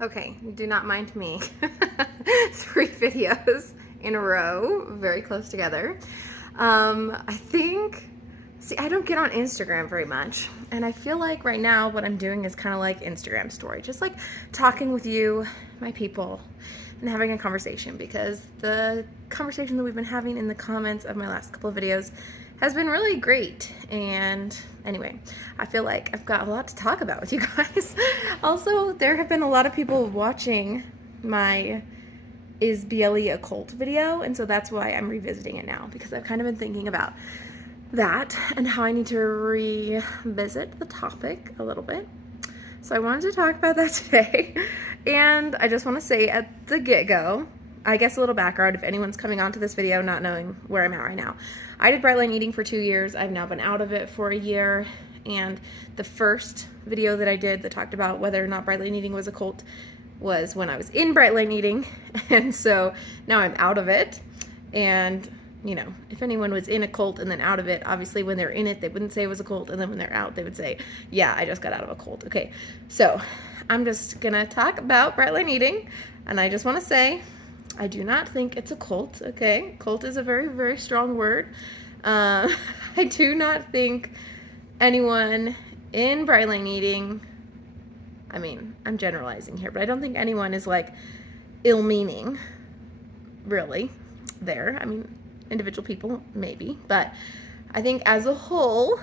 Okay, do not mind me. 3 videos in a row, very close together. I think, see, I don't get on Instagram very much. And I feel like right now what I'm doing is kind of like Instagram story, just like talking with you, my people, and having a conversation because the conversation that we've been having in the comments of my last couple of videos has been really great. And anyway, I feel like I've got a lot to talk about with you guys. Also, there have been a lot of people watching my Is BLE a Cult video, and so that's why I'm revisiting it now, because I've kind of been thinking about that and how I need to revisit the topic a little bit. So I wanted to talk about that today. And I just want to say at the get-go, I guess a little background if anyone's coming onto this video not knowing where I'm at right now. I did bright line eating for 2 years. I've now been out of it for a year. And the first video that I did that talked about whether or not bright line eating was a cult was when I was in bright line eating. And so now I'm out of it. And you know, if anyone was in a cult and then out of it, obviously when they're in it, they wouldn't say it was a cult. And then when they're out, they would say, yeah, I just got out of a cult. Okay, so I'm just gonna talk about bright line eating. And I just wanna say, I do not think it's a cult, okay? Cult is a very, very strong word. I do not think anyone in bright line eating, I mean, I'm generalizing here, but I don't think anyone is like ill-meaning, really, there. I mean, individual people, maybe, but I think as a whole,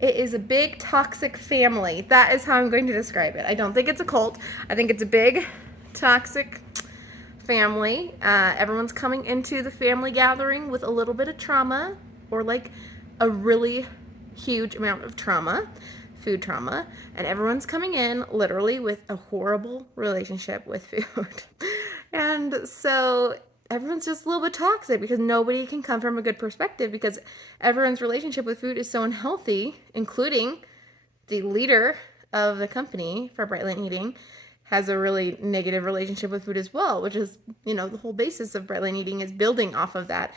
it is a big toxic family. That is how I'm going to describe it. I don't think it's a cult. I think it's a big toxic family. Everyone's coming into the family gathering with a little bit of trauma, or like a really huge amount of trauma, food trauma, and everyone's coming in literally with a horrible relationship with food. And so everyone's just a little bit toxic because nobody can come from a good perspective because everyone's relationship with food is so unhealthy, including the leader of the company for Bright Line Eating has a really negative relationship with food as well, which is, you know, the whole basis of Bright Line Eating is building off of that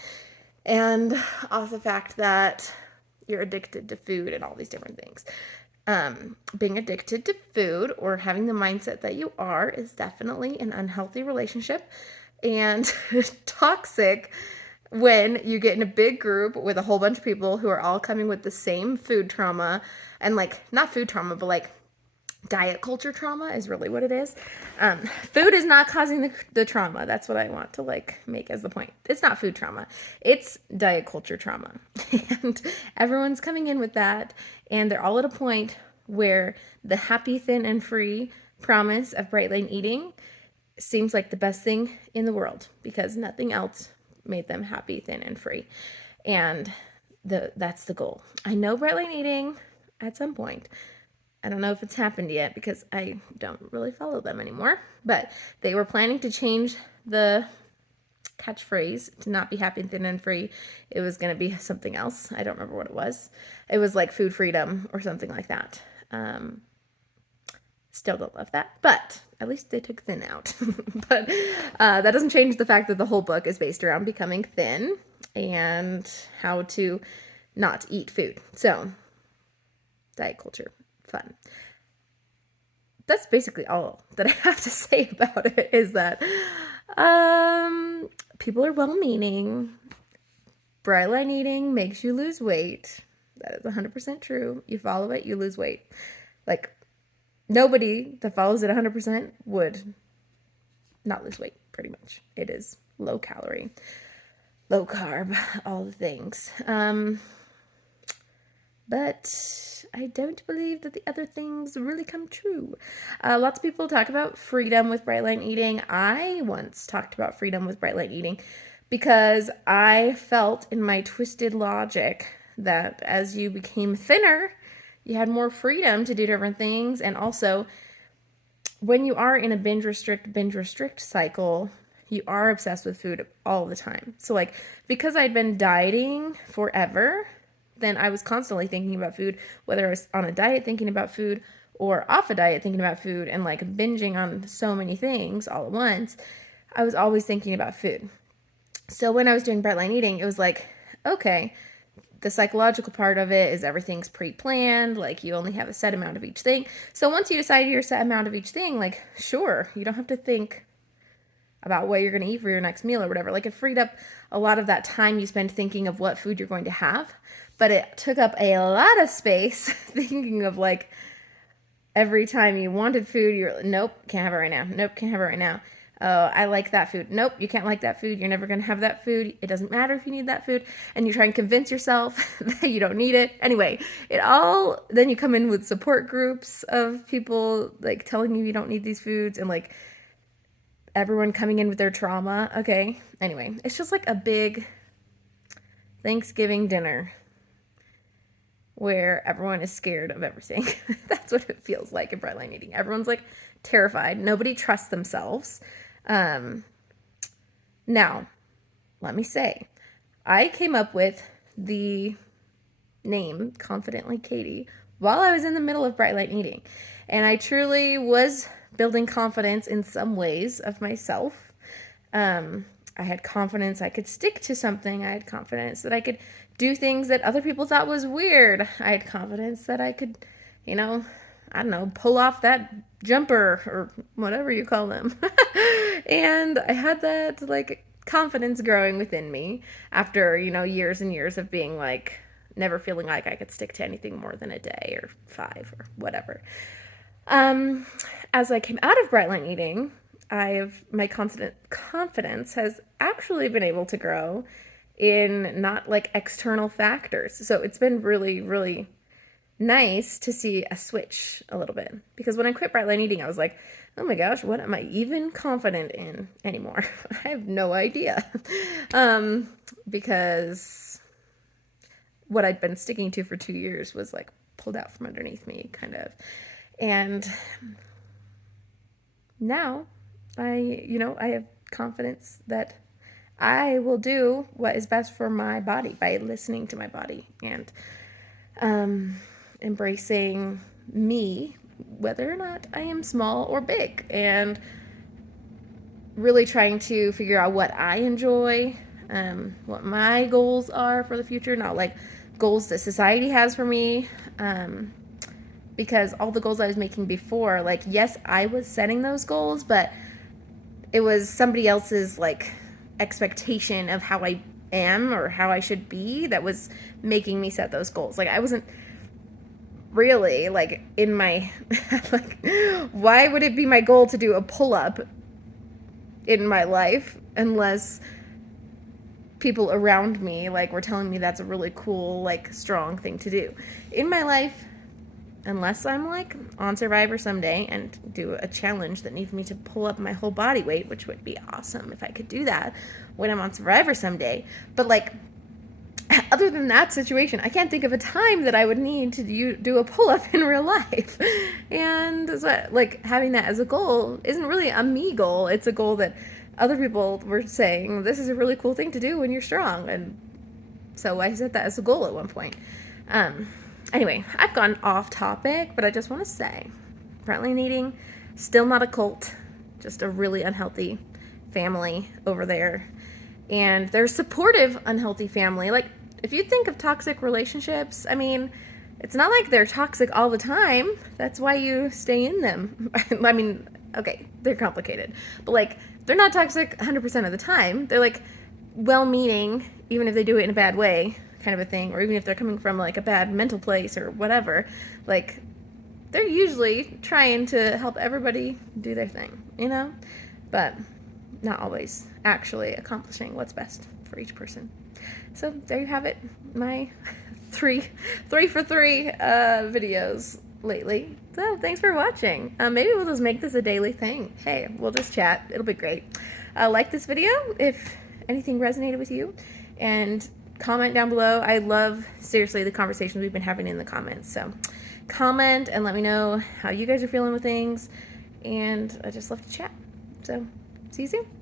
and off the fact that you're addicted to food and all these different things. Being addicted to food or having the mindset that you are is definitely an unhealthy relationship and toxic when you get in a big group with a whole bunch of people who are all coming with the same food trauma and like not food trauma but like diet culture trauma is really what it is. Food is not causing the trauma. That's what I want to like make as the point. It's not food trauma. It's diet culture trauma. And everyone's coming in with that. And they're all at a point where the happy, thin, and free promise of bright line eating seems like the best thing in the world because nothing else made them happy, thin, and free. And that's the goal. I know bright line eating at some point, I don't know if it's happened yet because I don't really follow them anymore, but they were planning to change the catchphrase to not be happy, thin, and free. It was going to be something else. I don't remember what it was. It was like food freedom or something like that. Still don't love that, but at least they took thin out. But that doesn't change the fact that the whole book is based around becoming thin and how to not eat food. So, diet culture. Fun. That's basically all that I have to say about it is that people are well-meaning. Bright line eating makes you lose weight. That is 100% true. You follow it, you lose weight. Like, nobody that follows it 100% would not lose weight, pretty much. It is low calorie, low carb, all the things. But I don't believe that the other things really come true. Lots of people talk about freedom with bright line eating. I once talked about freedom with bright line eating because I felt in my twisted logic that as you became thinner, you had more freedom to do different things. And also, when you are in a binge restrict cycle, you are obsessed with food all the time. So like, because I'd been dieting forever, then I was constantly thinking about food, whether I was on a diet thinking about food or off a diet thinking about food and like binging on so many things all at once. I was always thinking about food. So when I was doing bright line eating, it was like, okay, the psychological part of it is everything's pre-planned, like you only have a set amount of each thing. So once you decide your set amount of each thing, like sure, you don't have to think about what you're going to eat for your next meal or whatever. Like it freed up a lot of that time you spend thinking of what food you're going to have, but it took up a lot of space thinking of like every time you wanted food, you're like, nope, can't have it right now. Nope, can't have it right now. Oh, I like that food. Nope, you can't like that food. You're never going to have that food. It doesn't matter if you need that food. And you try and convince yourself that you don't need it. Anyway, then you come in with support groups of people like telling you don't need these foods and like everyone coming in with their trauma. Okay. Anyway, it's just like a big Thanksgiving dinner where everyone is scared of everything. That's what it feels like in Brightline Eating. Everyone's like terrified. Nobody trusts themselves. Now, let me say, I came up with the name Confidently Katie while I was in the middle of Brightline Eating. And I truly was building confidence in some ways of myself. I had confidence I could stick to something. I had confidence that I could do things that other people thought was weird. I had confidence that I could, I don't know, pull off that jumper or whatever you call them. And I had that like confidence growing within me after, years and years of being like, never feeling like I could stick to anything more than a day or 5 or whatever. As I came out of Brightline Eating, my confidence has actually been able to grow in not like external factors. So it's been really, really nice to see a switch a little bit, because when I quit Brightline Eating, I was like, oh my gosh, what am I even confident in anymore? I have no idea. Because what I'd been sticking to for 2 years was like pulled out from underneath me kind of. And now I have confidence that I will do what is best for my body by listening to my body and embracing me, whether or not I am small or big, and really trying to figure out what I enjoy, what my goals are for the future, not like goals that society has for me, because all the goals I was making before, like, yes, I was setting those goals, but it was somebody else's like expectation of how I am or how I should be that was making me set those goals. Like I wasn't really like in my like, why would it be my goal to do a pull-up in my life unless people around me like were telling me that's a really cool, like strong thing to do in my life? Unless I'm like on Survivor someday and do a challenge that needs me to pull up my whole body weight, which would be awesome if I could do that when I'm on Survivor someday. But like, other than that situation, I can't think of a time that I would need to do a pull-up in real life. And so, like, having that as a goal isn't really a me goal. It's a goal that other people were saying, this is a really cool thing to do when you're strong. And so I set that as a goal at one point. Anyway, I've gone off topic, but I just want to say, Brightline Eating, still not a cult, just a really unhealthy family over there. And they're a supportive, unhealthy family. Like, if you think of toxic relationships, I mean, it's not like they're toxic all the time. That's why you stay in them. I mean, okay, they're complicated. But, like, they're not toxic 100% of the time. They're, like, well-meaning, even if they do it in a bad way, kind of a thing, or even if they're coming from like a bad mental place or whatever, like they're usually trying to help everybody do their thing, but not always actually accomplishing what's best for each person. So there you have it, my three for three videos lately. So thanks for watching. Maybe we'll just make this a daily thing. Hey, we'll just chat. It'll be great. Like this video if anything resonated with you, and comment down below. I love, seriously, the conversations we've been having in the comments. So comment and let me know how you guys are feeling with things. And I just love to chat. So see you soon.